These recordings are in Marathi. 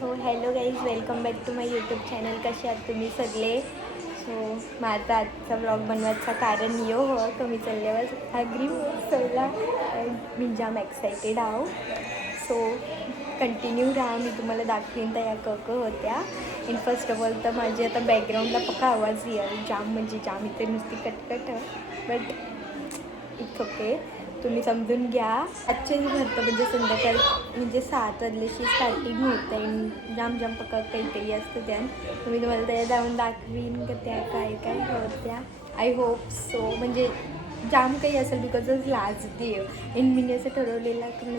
So hello guys, welcome back to my YouTube channel. कसे आहात तुम्ही सगळे? सो माझा आजचा ब्लॉग बनवायचं कारण यो हो तर मी चालल्यावर ॲग्री महोत्सवला मी जाम एक्सायटेड आहो. सो कंटिन्यू राहा, मी तुम्हाला दाखवीन त्या होत्या. इन फर्स्ट ऑफ ऑल तर माझी आता बॅकग्राऊंडला पक्का आवाज येईल जाम, म्हणजे जाम इथे नुसती कटकट, बट इट्स ओके, तुम्ही समजून घ्या. आजचेच भरतं म्हणजे संध्याकाळ म्हणजे 7 वाजल्याची स्टार्टिंग होतं आहे. जाम पक्का काहीतरी असतं त्या, तुम्ही तुम्हाला त्या जाऊन दाखवीन का त्या काय काय होत्या. आय होप सो, म्हणजे जाम काही असेल बिकॉज ऑफ लाजते इन मी असं ठरवलेलं की मला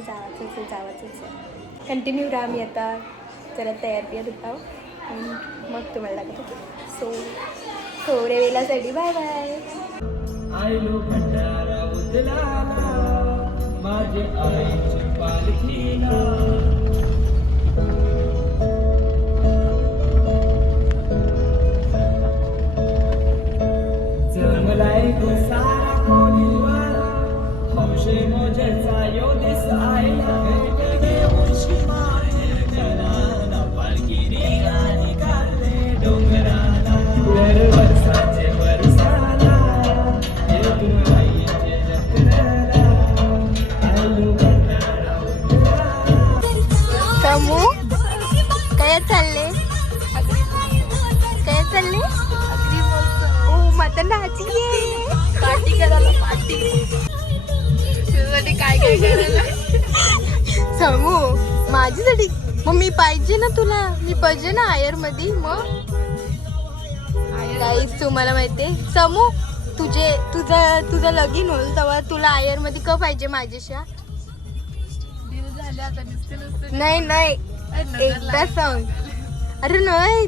जावाचंच आहे. कंटिन्यू राहा, मी आता जरा तयार होता आणि मग तुम्हाला लागत होते. सो थोड्या वेळासाठी बाय बाय. आयलो भंडारा उदलाला माझे आईची पालखीला जमलाय तो सारा कोणीवाला हौशे मोजेचा यो दिस आयला देऊशी माहेर जनाला पालखी निघाली काढले डोंगराला वर्षाचे वर्षाला समू काय चालले ओ मटन भाजी पार्टी करायला तुझ्यासाठी काय करायला समू माझ्यासाठी. मग मी पाहिजे ना तुला, मी पाहिजे ना आयर मध्ये. मग काहीच तुम्हाला माहितीये समू, तुझं लगीन होईल तेव्हा तुला आयर मध्ये का पाहिजे माझ्याशा? नाही एकदा सांग. अरे नाही,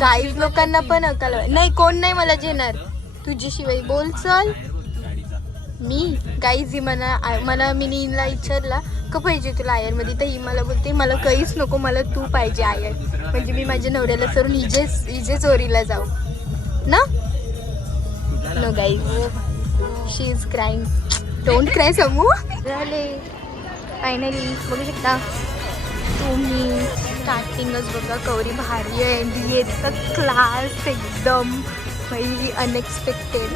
गाईज लोकांना पण अकाल नाही, कोण नाही मला जेणार तुझ्याशिवाय. बोल चल. मी गाईज मला मी नीला विचारला का पाहिजे तुला आयर मध्ये, तर ही मला बोलते मला काहीच नको, मला तू पाहिजे आयर. म्हणजे मी माझ्या नवऱ्याला सरून हिजे चोरीला जाऊ ना. No guys, she is crying. Don't cry Samu. झाले फायनली, बघू शकता तुम्ही. स्टार्टिंगच बघा कवरी भारी आहे, अँड येतं क्लास एकदम म्हणजे अनएक्सपेक्टेड.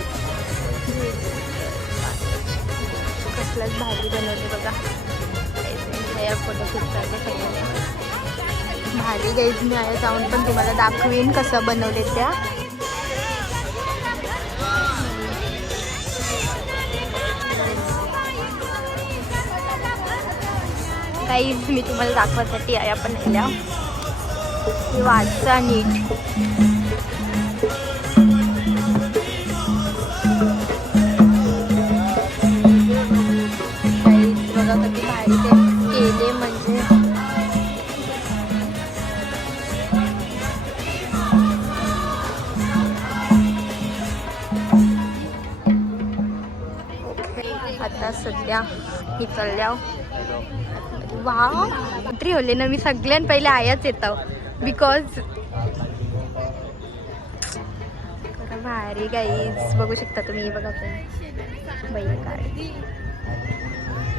कसलाच भारी बनवले बघा. या फोटोशूटसाठी भारी गाईज. मी आया जाऊन पण तुम्हाला दाखवेन कसं बनवले त्या. काहीच मी तुम्हाला दाखवासाठी आया पण नेल्या. वाचा नीट. काहीच बघा कधी भारी ते केले, म्हणजे आता सध्या मी चालल्या. वाव तरी होले ना, मी सगळ्यां पहिले आयाच येतो बिकॉज भारी गाईज. बघू शकता तुम्ही, बघा बाई काय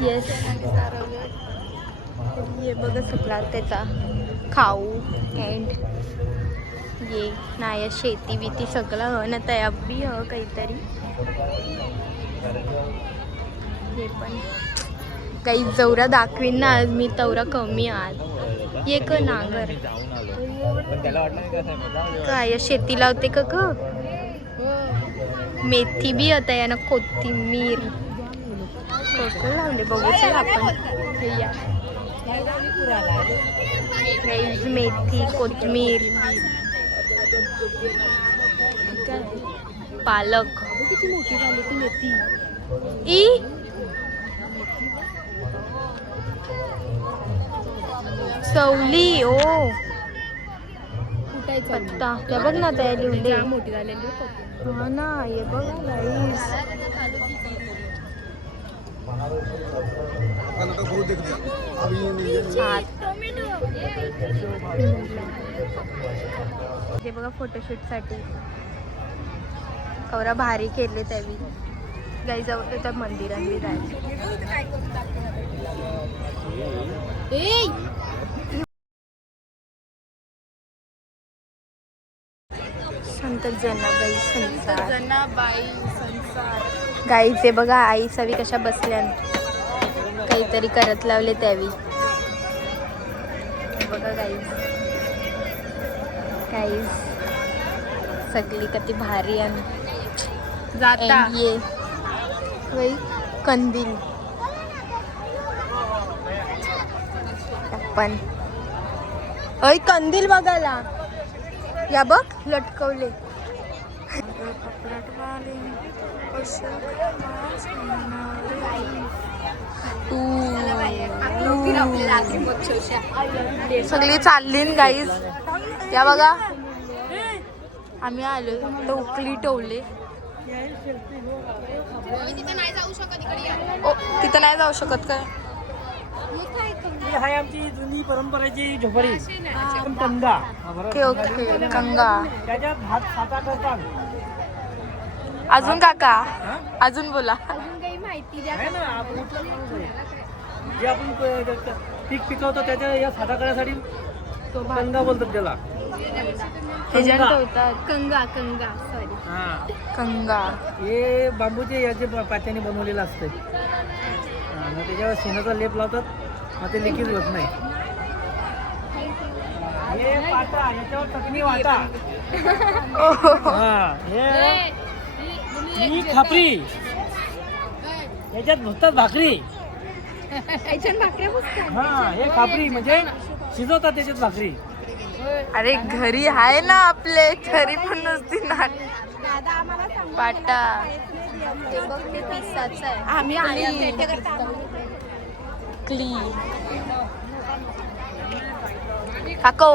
येस हे बघा सगळा त्याचा खाऊ अँड ये नाया शेती बिती सगळं ह ना तया बी ह काहीतरी. हे पण काही जवरा दाखवीन ना आज मी, तवरा कमी आज एक नांगर काय शेती लावते का मेथी बी आता या ना, कोथिंबीर लावले. बघू चला आपण मेथी कोथिंबीर पालक. किती मोठी झाली ती मेथी. सवली ओ पत्ता त्या बघ ना, त्या लिहून मोठी झालेली. हा ना, हे बघ गाईस. हे बघा फोटोशूट साठी कवरा भारी केले त्यावी. गाई जाऊ त्या मंदिरांनी जायचं. संत जनाबाई संसार. जनाबाई संसार. गाईचे बघा आई सवी कशा बसल्यान काहीतरी करत लावले त्यावी. बघा गाईज सगळी किती भारी आणि जाता ये वही कंदील पण अय कंदील बघायला या बघ लटकवले. सगळी चालली गाईज या बघा. आम्ही आलो तर उकली टोवले. तिथं नाही जाऊ शकत काय. हाय आमची जुनी परंपरेची झोपडी कंगा. Okay okay कंगा. त्याच्यात भात 7-8 असतात. अजून काका अजून बोला. आहे ना आपण उचलत माणूस आहे. जे आपण पीक पिकवतो त्याच्या या साठाकड्यासाठी कंगा बोलतात त्याला. एजंट होतात कंगा कंगा सॉरी हा कंगा. हे बांबूचे याचे पात्याने बनवलेलं असतं. मग त्याच्यावर शेणाचा लेप लावतात. मग ते लिकेज होत नाही. हे पाटा याच्यावर चटणी वाटा. हा ही खापरी याच्यात भुसतात भाकरी. हा हे खापरी म्हणजे शिजवतात त्याच्यात भाकरी. अरे घरी आहे ना आपले घरी पण नसती ना पाटा. ते बघ ते पिसाचं आहे. आम्ही क्ली काको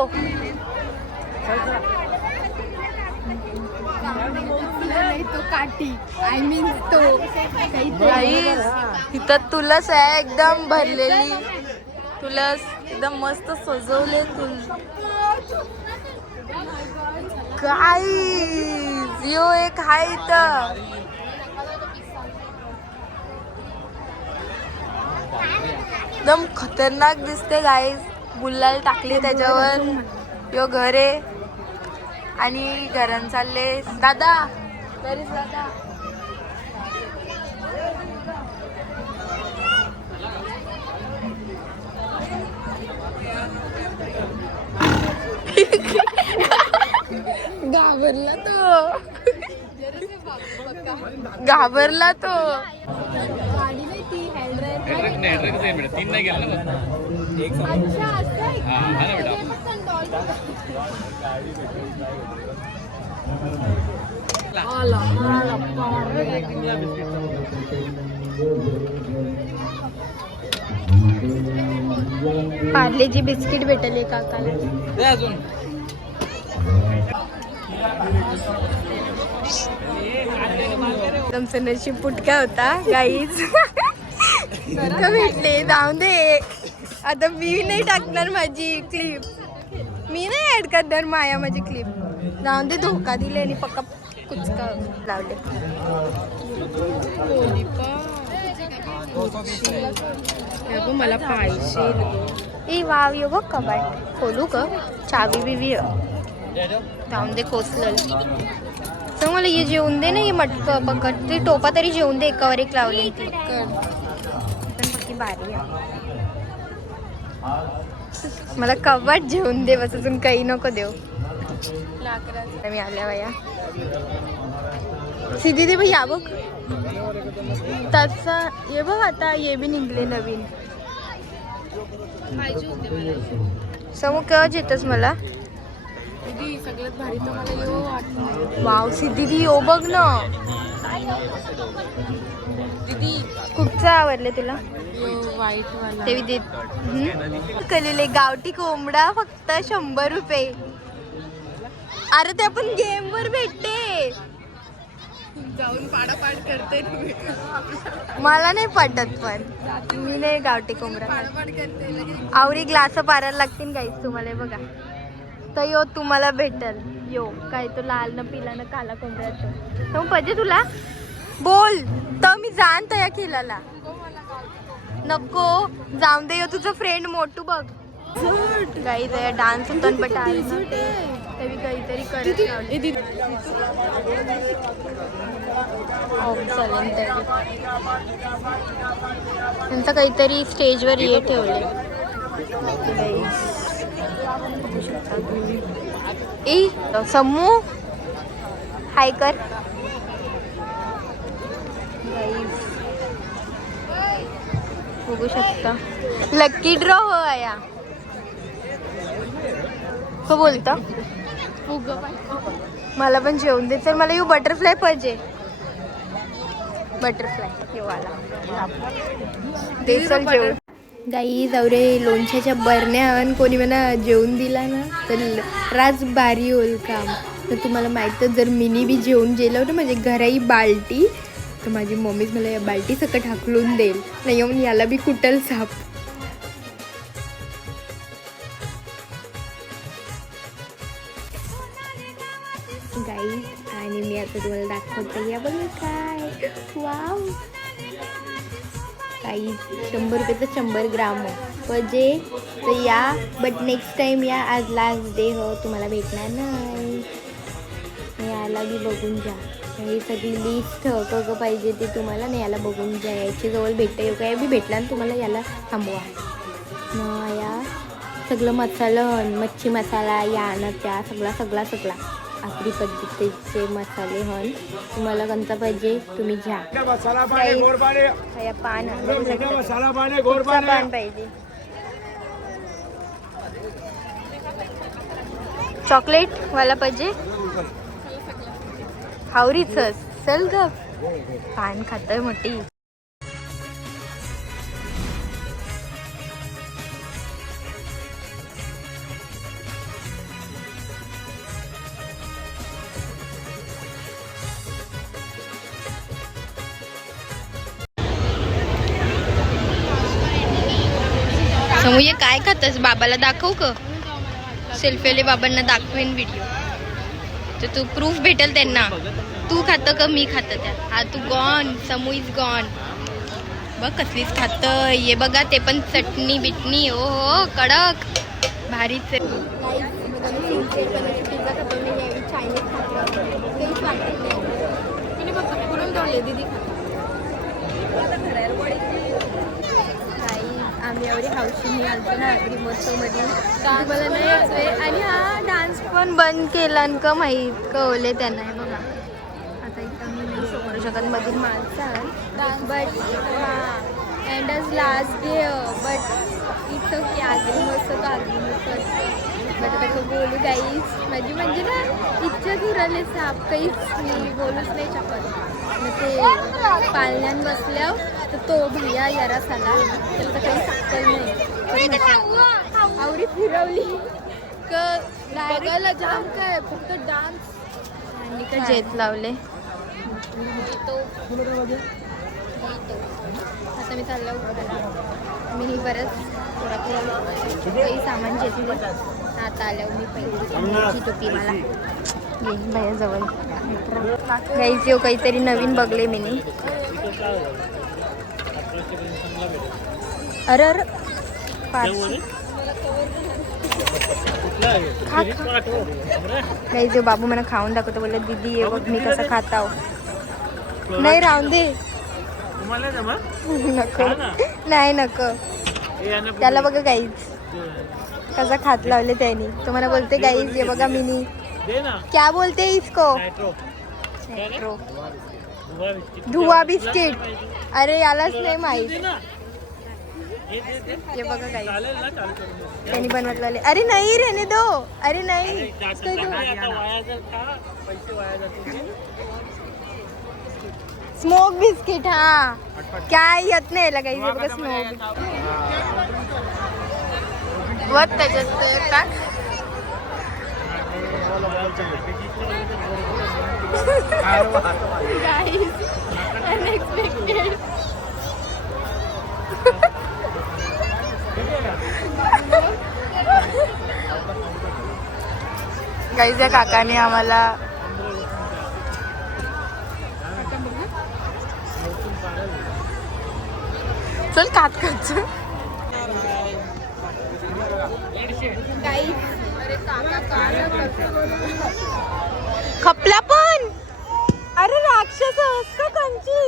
तो काठी आय मीन तो इथं तुलस आहे एकदम भरलेली. तुलस एकदम मस्त सजवले. काय यो एक आहे इथं. एकदम खतरनाक दिसते गाईज. गुलाल टाकली त्याच्यावर. यो घर आहे आणि घरान चालले. दादा घरीच दादा. घाबरला तो. घाबरला तो. गाडी नाही ती हेल्ड्राईव्ह. 3 नाही गेलं ना. अच्छा असं आहे का? हा ना बेटा. ते पण पार्लेजी बिस्किट भेटले काकाला. दे अजून. एकदम नशीब फुटका होता गाईज. भेटले जाऊन दे. आता मी नाही टाकणार माझी क्लिप. मी नाही ऍड करणार माया माझी क्लिप. जाऊन दे. धोका दिले आणि पक्का कुचका लावले. मला पाहिजे. ए वाव यो बघ कबाट. खोलू का चावी बिवी. जाऊन दे कोसलल. तर मला हे जेवून दे ना. हे मटकं पकड. ते टोपा तरी जेवून दे. एकावर एक लावली ती पण पक्की भारी आहे. मला कबाट जेवून दे बस. अजून काही नको देऊ. लाकडाचं मी आल्या वया. सिद्धी दे भैया बघ. तसा हे बघ आता हे बी निघले नवीन. समोर केव्हाच येतच मला. सगळ्यात भारी तर मला येऊ वाटतं. वाव सिद्धी दी यो बघ ना. दीदी खूपच आवडले तुला. व्हाईट वाला ते देत कलेले. गावठी कोंबडा फक्त 100 रुपये. अरे ते आपण गेम वर भेटते. जाऊन पाडापाड करते. मला नाही पटत पण. मी नाही गावठी कोंबडा. पाडापाड करते. आवरी ग्लास पारायला लागतील गाईस तुम्हाला. बघा तर यो तुम्हाला भेटल. यो काय तो लाल न पिला न काला कोंबड्याचं. तर मग पाहिजे तुला बोल तर मी जाण तया केला. नको जाऊन दे. यो तुझं फ्रेंड मोठू बघ. काही डान्स होता पण तरी काहीतरी करत लावले. त्यांचं काहीतरी स्टेजवर हे ठेवले. ए समू हाय कर. बघू शकता लकी ड्रॉ हो आया. हो बोलता मला पण जेवून दे. तर मला यू बटरफ्लाय पाहिजे. बटरफ्लाय येवाला ते चल जेवण. गाई जावरे लोणच्याच्या बरण्या आणि कोणी मला जेवून दिला ना तर राज भारी होईल काम. तर तुम्हाला माहीतच जर मिनी बी जेवून गेलं ना म्हणजे घराई बाल्टी तर माझी मम्मीच मला या बाल्टी सकट हाकलून देईल. नाही येऊन याला बी कुटल साप. गाई आणि मी आता तुम्हाला दाखवते. या बघा काय वाव. काही 100 रुपये तर 100 ग्राम म्हणजे तर या बट नेक्स्ट टाइम या. आज लास्ट डे हो तुम्हाला भेटणार नाही. याला बी बघून जा. ही सगळी लिस्ट क पाहिजे ती तुम्हाला नाही याला बघून जा. याची जवळ भेटतं येऊ काय बी भेटला ना तुम्हाला याला थांबवा ना. या सगळं मसाला मच्छी मसाला या ना त्या सगळा आखरी पद्धतीचे मसाले हन तुम्हाला कोणता पाहिजे तुम्ही घ्या. पान पाहिजे. चॉकलेट वाला पाहिजे. हावरीच चल ग पान खातोय मोठी. समूये काय खातस बाबाला दाखवू का. सेल्फीले बाबांना दाखवेन व्हिडिओ तर तू प्रूफ भेटेल त्यांना. तू खातं का मी खातं त्या. हा तू गॉन. Samu is gone. बघ कसलीच खातं. ये बघा ते पण चटणी बिटणी. हो हो कडक भारीच. आम्ही एवढी हौशीने आलतो ना आगरी महोत्सवमध्ये मला नाही यायचंय. आणि हा डान्स पण बंद केला का माहीत कळले त्यांना. हे बघा आता इथं मी नाही करू शकत मधील माणसं बट हां अँड आज last day but it's okay. Agri महोत्सव का आगरी महोत्सव बट आता बोलू गाईच माझी म्हणजे ना इच्छा दुराले साप काहीच मी बोलूच नाही शकत. मग ते पालण्यान बसल्यावर तर तो भैया यारा साला त्याला तर काही साकल नाही. आवडी फिरवली बघायला जाम काय फक्त डान्स आणि का जेत लावले. आता मी चाललो मी ही बरंच काही सामान घेतलं. आता आल्यावर मी पहिली टोपी मला येईन बायाजवळ गाईच येऊ काहीतरी नवीन बघले मी. अरे अरे गाईच बाबू मला खाऊन दाखवतो. बोलले दीदी ये बघ मी कसं खाता. नाही राहून दे नको नाही नको. त्याला बघा गाईच कसा खात लावले त्यांनी. तुम्हाला बोलते गाईज ये बघा मिनी क्या बोलते इसको. धुवा बिस्किट. अरे यालाच नाही माहित. हे बघा गाईज त्यांनी बनवलेले. अरे नाही रहने दो. अरे नाही स्मोक बिस्किट. हा काय येत नाही याला गाईज. हे बघा स्मोक वत त्याच्यात टाक. Guys, unexpected. गाईज या काकाने आम्हाला चल कात करतो. गाईस अरे काका काय खपला पण. अरे राक्षस आहेस का कंची.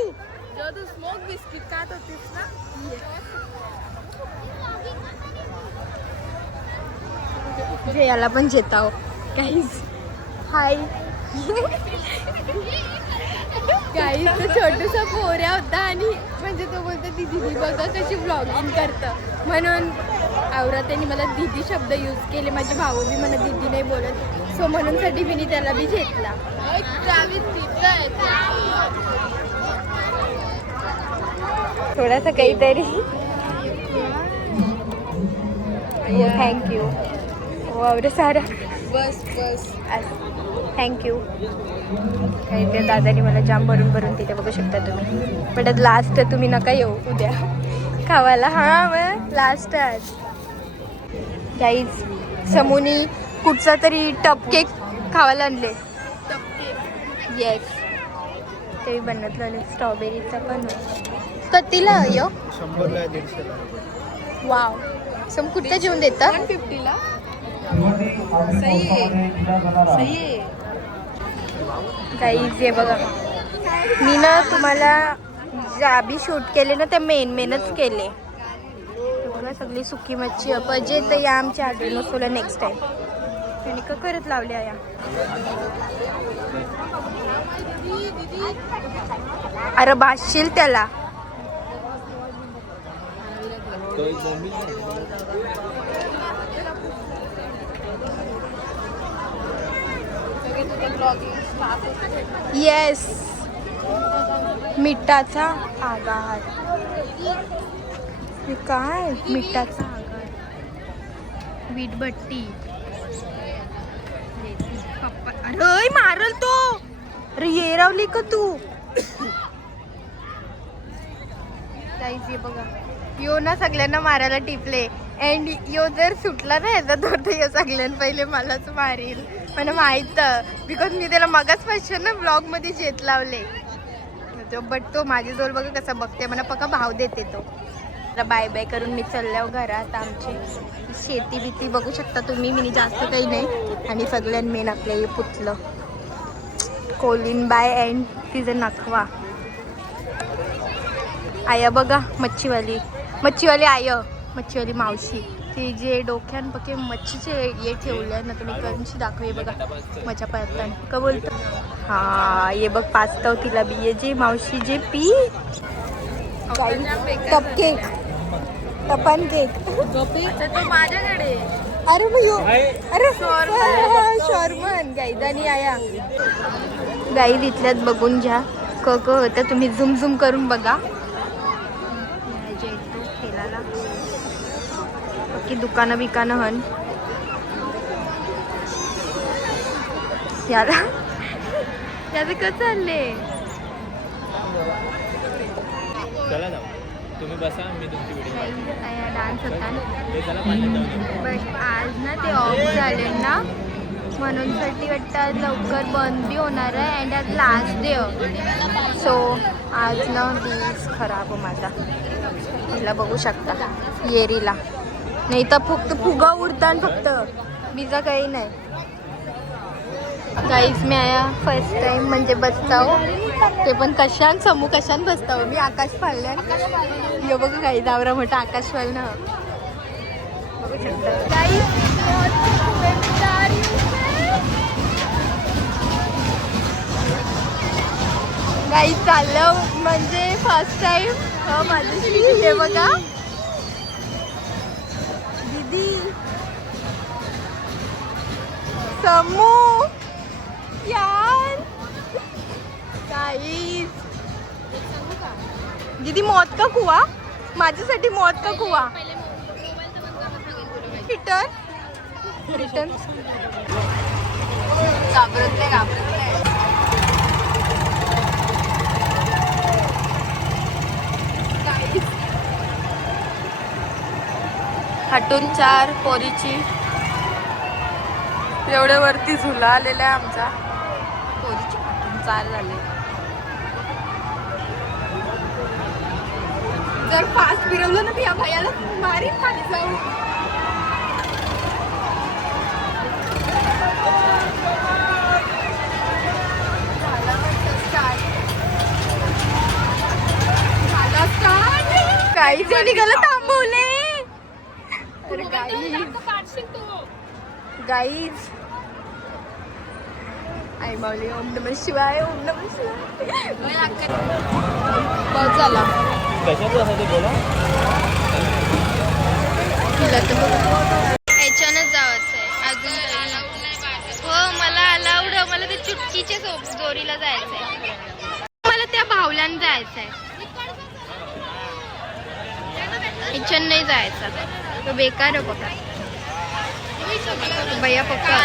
जेव्हा तू स्मोक बिस्किट खात होतीस ना. जे याला पण जेताव गाईस. हाय काही तो छोटूसा पोऱ्या होता आणि म्हणजे तो बोलतो ती दीदी बघा कशी ब्लॉगिंग करतं म्हणून आवरा त्यांनी मला दीदी शब्द यूज केले. माझे भाऊ बी मला दीदी नाही बोलत सो म्हणून साठी मी त्याला बी घेतला. थोडासा काहीतरी. थँक्यू. वावरे सारा बस बस थँक्यू. काही त्या दादाने मला जाम भरून भरून तिथे बघू शकता तुम्ही. पण लास्ट तुम्ही नका येऊ उद्या खावायला. हां मग लास्टच गाईज. समूनी कुठचा तरी टप केक खावायला आणले. येस ते बनवतलं स्ट्रॉबेरीचा पण कतीला यो 100ला 150ला. वाव. सम कुठं जेवून देतं 150ला. सही आहे सही आहे. काहीच आहे बघा. मी ना तुम्हाला ज्या बी शूट केले ना त्या मेनच केले. बघा सगळी सुकी मच्छी अपजे तर या आमच्या आधी नसोला नेक्स्ट टाइम त्यांनी का करत लावल्या या. अरे भासशील त्याला. येस मिठाचा आगार. हे काय मिठाचा आगार. वीटभट्टी. अरे मारल तो. अरे येरावली का तू. काहीच आहे बघा. यो ना सगळ्यांना मारायला टिपले अँड यो जर सुटला ना याचा तर यो सगळ्यांना पहिले मलाच मारील. मला माहित बिकॉज मी त्याला मगाच पाहिजे ना ब्लॉग मध्ये जेत लावले. बट तो माझ्याजवळ बघा कसा बघते. मला पक्का भाव देते तो. बाय बाय करून मी चालल्या घरात. आमची शेती बिती बघू शकता तुम्ही. मी जास्त काही नाही. आणि सगळ्यां मेन आपल्या हे पुतलं कोलिन बाय अँड तिचं नखवा. आया बघा मच्छीवाली आय मच्छीवाली मावशी. ती जे डोक्यान पके मच्छीचे हे ठेवले ना तुम्ही कशी दाखवे बघा मजा पडतात का बोलतो. हा ये बघ पाचताव तिला बी ये जे मावशी जे पी टप केक टपन केक. तो माझ्याकडे. अरे मग अरे शॉर्मन गाईदानी आया. गाई तिथल्यात बघून घ्या क होतं. तुम्ही झुम झुम करून बघा. की दुकानं बिकानं हन याला याचं कसं चालले. चला जाऊ तुम्ही बसा मी तुमची व्हिडिओ. डान्स होता बट आज ना ते ऑफ झाले ना म्हणून साठी वाटतं लवकर बंद बी होणार आहे. अँड आज लास्ट डे सो आज ना दिवस खराब हो माझा. तिला बघू शकता येरीला नाही तर फक्त फुगा उडतात फक्त बिजा काही नाही. गाईज मी आया फर्स्ट टाइम म्हणजे बसताव ते पण कशान समूह कशान बसताव. मी आकाश पाळल्या ये बघू काही दावरा मोठा आकाश पाळ ना बघू शकता. गाई चाललं म्हणजे फर्स्ट टाइम माझी हे बघा दीदी समू यार गाईज. दीदी मौत का कुआ माझ्यासाठी मौत का कुआ. रिटर्न घाबरत हटून 4 पोरीची एवढ्या वरती झुला आलेला आहे आमचा. पोरीची हटून 4 झाले. जर फास्ट फिरवलं ना मी या भैयाला मारीन खाली जाऊ. निघाला थांबवले. गाईज आई माऊली ओम नमः शिवाय ओम नमः शिवाय. बस झाला. कशाचं असं ते बोला. याच्यानंच जायचं आहे अजून. हो मला अलाउड. मला ते चुटकीच्या दोरीला जायचंय. मला त्या भावल्यान जायचंय. याच्यानं नाही जायचं. तो बेकार आहे बघा. भैया पक्का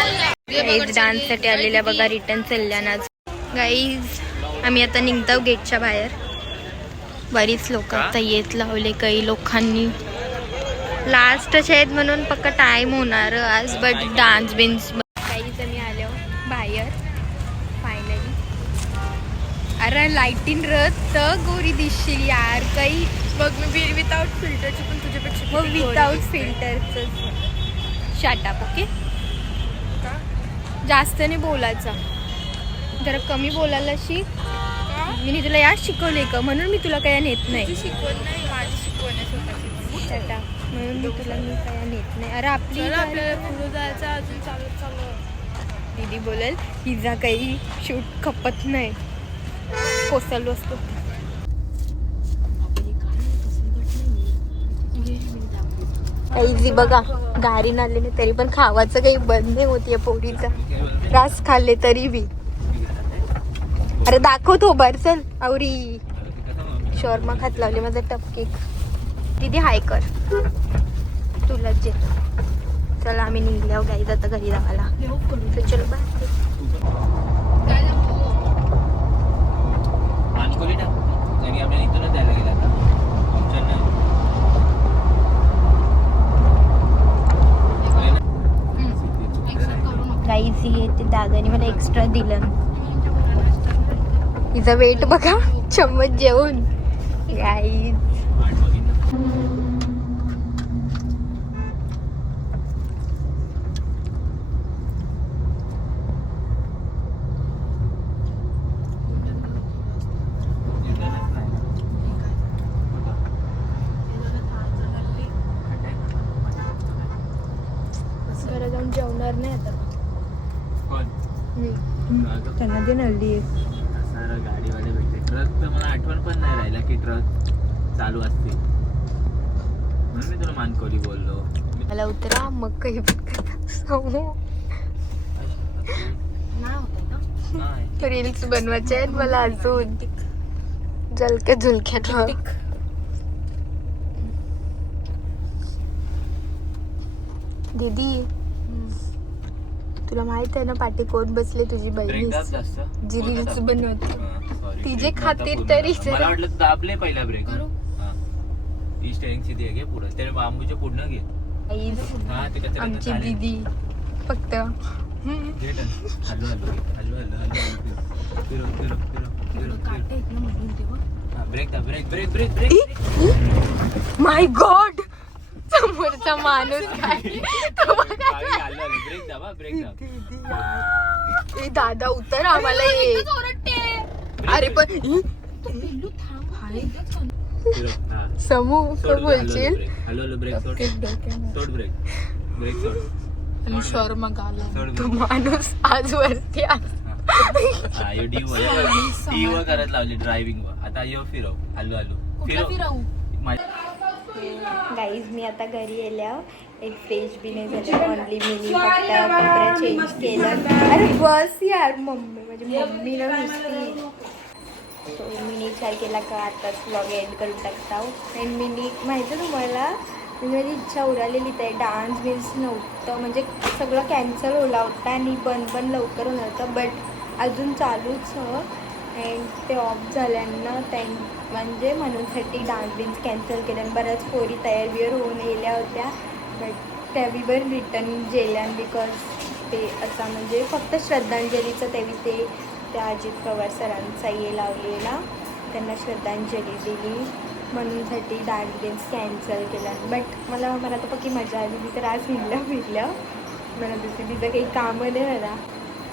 डान्ससाठी आलेल्या बघा. रिटर्न चालल्यानाच गाईज. आम्ही आता निघतो गेटच्या बाहेर. बरीच लोक आता येत लावले. काही लोकांनी लास्टच आहेत म्हणून पक्का टाइम होणार आज. बट डान्स बिन्स काहीच आम्ही आलो बाहेर फायनली. अरे लाईटिंग रथ गोरी दिसशील यार. काही बघ मी विदाउट फिल्टरची पण तुझ्यापेक्षा विदाउट फिल्टरच. शाटाप ओके. जास्त नाही बोलायचा. जरा कमी बोलायला शिक. मी तुला या शिकवले का म्हणून मी तुला काय नेत नाही. शिकवण नाही माझी शिकवण शाटाप. म्हणून मी तुला मी काय नेत नाही. अरे आपल्याला पुढे जायचं अजून चालत. दीदी बोलेल हिजा काही शूट खपत नाही. कोसळलो असतो. काही बघा गाडी नाले तरी पण खावाचं काही बंद नाही होती पोरीचा. रास खाल्ले तरी बी. अरे दाखवतो बर चल. आवरी शॉर्मा खात लावले माझा टपकेक. दीदी हाय कर तुला जे. चला आम्ही निघल्यावर गाईज आता घरी जावाला. तर चलो बाय. गाईज हे ते दादाने मला एक्स्ट्रा दिलं. हिचा वेट बघा चम्मच जेवून. गाईज घरा जाऊन जेवणार नाही आता. त्यांना दे नळली. गाडीवाले भेटले. ट्रक तर मला आठवण पण नाही राहिला की ट्रक चालू असते म्हणून मी तुला मानकोली बोललो. मला उतरा मग काही रील्स बनवायचे आहेत मला अजून. झलक्या झुलक्या. दीदी तुला माहित आहे ना पाठी कोण बसले? तुझी बहीण जी रील्स बनवते तिचे खातीर तरी. मला वाटलं तू दाबले पहिला ब्रेक. ही स्टेरिंग सीधी आहे पुढे. त्या बांबूच्या पुढनं घे. आमची दीदी फक्त माय गॉड समोरचा माणूस काय. दादा उतर आम्हाला ये. अरे पण समू काय बोलशील? शॉर्मा गाला तो माणूस आज वरती करत लावली ड्रायव्हिंग वर. आता यो फिरव. हॅलो फिरव. गाईज मी आता घरी गेल्यावर एक फ्रेश बी नाही झालं. ऑनली मिनी फक्त कपडा चेंज केलं. अरे बस यार मम्मी माझी मम्मी ना नुसती. सो मी विचार केला का आताच व्लॉग एंड करून टाकता. आणि मी माहिती आहे तुम्हाला म्हणजे माझी इच्छा उडालेली ते डान्स बिन्स नव्हतं म्हणजे सगळं कॅन्सल होला होता आणि पण लवकर होणार होतं. बट अजून चालूच अँड ते ऑफ झाल्यानं म्हणजे म्हणूनसाठी डान्स बिन्स कॅन्सल केल्या. बऱ्याच पोरी तयार बिअर होऊन गेल्या होत्या. बट त्या बी रिटर्न गेल्यान बिकॉज ते असा म्हणजे फक्त श्रद्धांजलीचं तेवी ते त्या अजित पवार सरांचा ये लावलेला त्यांना श्रद्धांजली दिली म्हणूनसाठी डान्स बिन्स कॅन्सल केला. बट मला तर पक्की मजा आली. मी तर आज फिरल्या मला दुसरी तिचं काही कामं नाही मला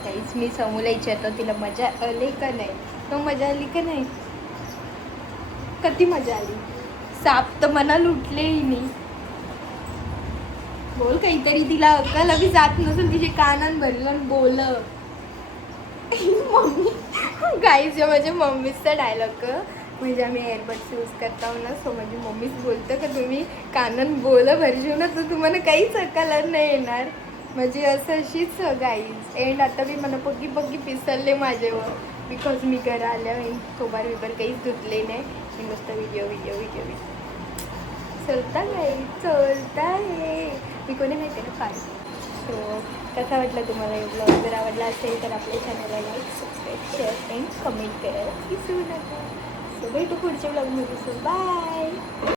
काहीच. मी समूला विचारतो तिला मजा आली का नाही. तो मजा आली का नाही. किती मजा आली साप तर मना लुटले हिने. बोल काहीतरी, तिला अक्कल अभी जात नसेल तिचे कानान भरलं बोल. मम्मी गाईज माझ्या मम्मीचा डायलॉग, म्हणजे आम्ही एअरबड्स यूज करता ना, सो माझी मम्मीच बोलतं का तुम्ही कानान बोल भरशीव ना तर तुम्हाला काहीच अक्कल नाही येणार. म्हणजे असं अशीच गाईज. एंड आता मी मला पग्गी पिसलले माझ्यावर, बिकॉज मी घरा आल्या थोबार बिबार काहीच धुतले नाही. मी नुसतं व्हिडिओ चलता आहे. मी कोणी माहिती ना फार. सो कसा वाटला तुम्हाला हे ब्लॉग? जर आवडला असेल तर आपल्या चॅनलला लाईक, सबस्क्राईब, शेअर आणि कमेंट करायला विसरू नका. सो भेटू पुढच्या ब्लॉगमध्ये. So bye.